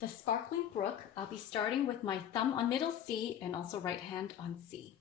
The Sparkling Brook, I'll be starting with my thumb on middle C and also right hand on C.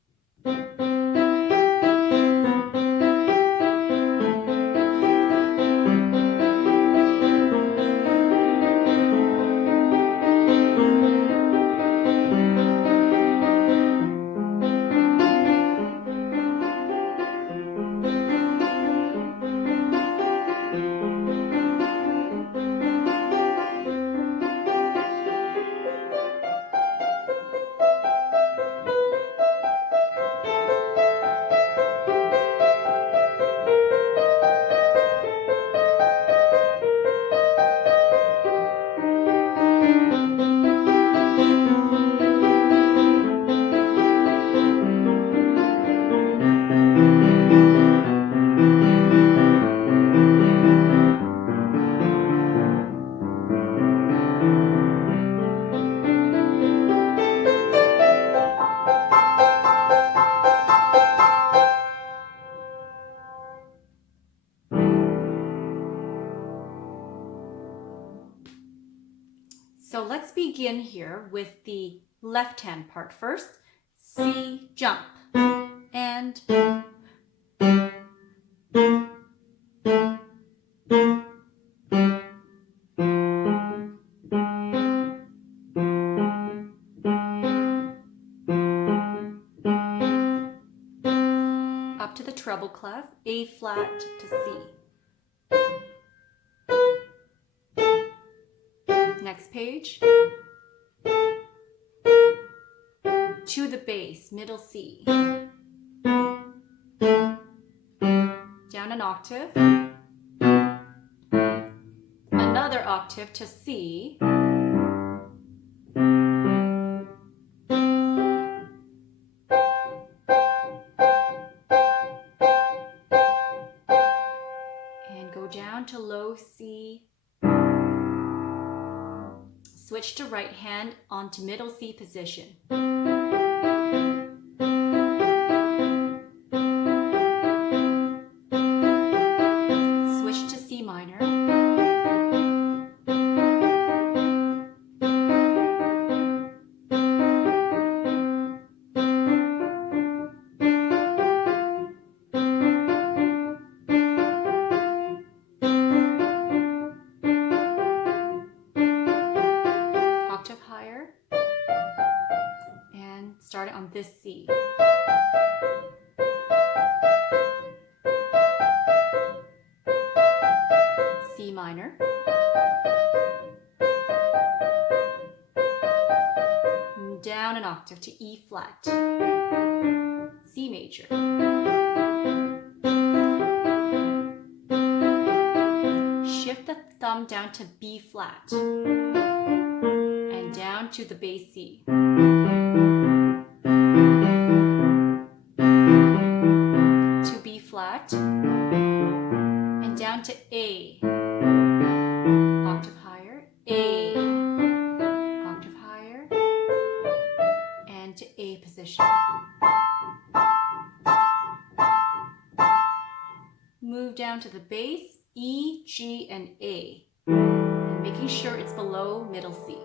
So let's begin here with the left hand part first. C, jump, and up to the treble clef, A flat to C. Next page, to the bass, middle C. Down an octave, another octave to C. And go down to low C. Switch to right hand onto middle C position. Switch to C minor. Octave higher. And start it on this C. C minor. Down an octave to E flat. C major. Shift the thumb down to B flat. And down to the bass C. To B flat. And down to A. Octave higher. A. Octave higher. And to A position. Move down to the bass, E, G, and A. And making sure it's below middle C.